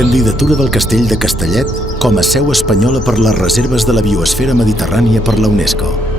Candidatura del Castell de Castellet com a seu espanyola per les reserves de la biosfera mediterrània per la UNESCO.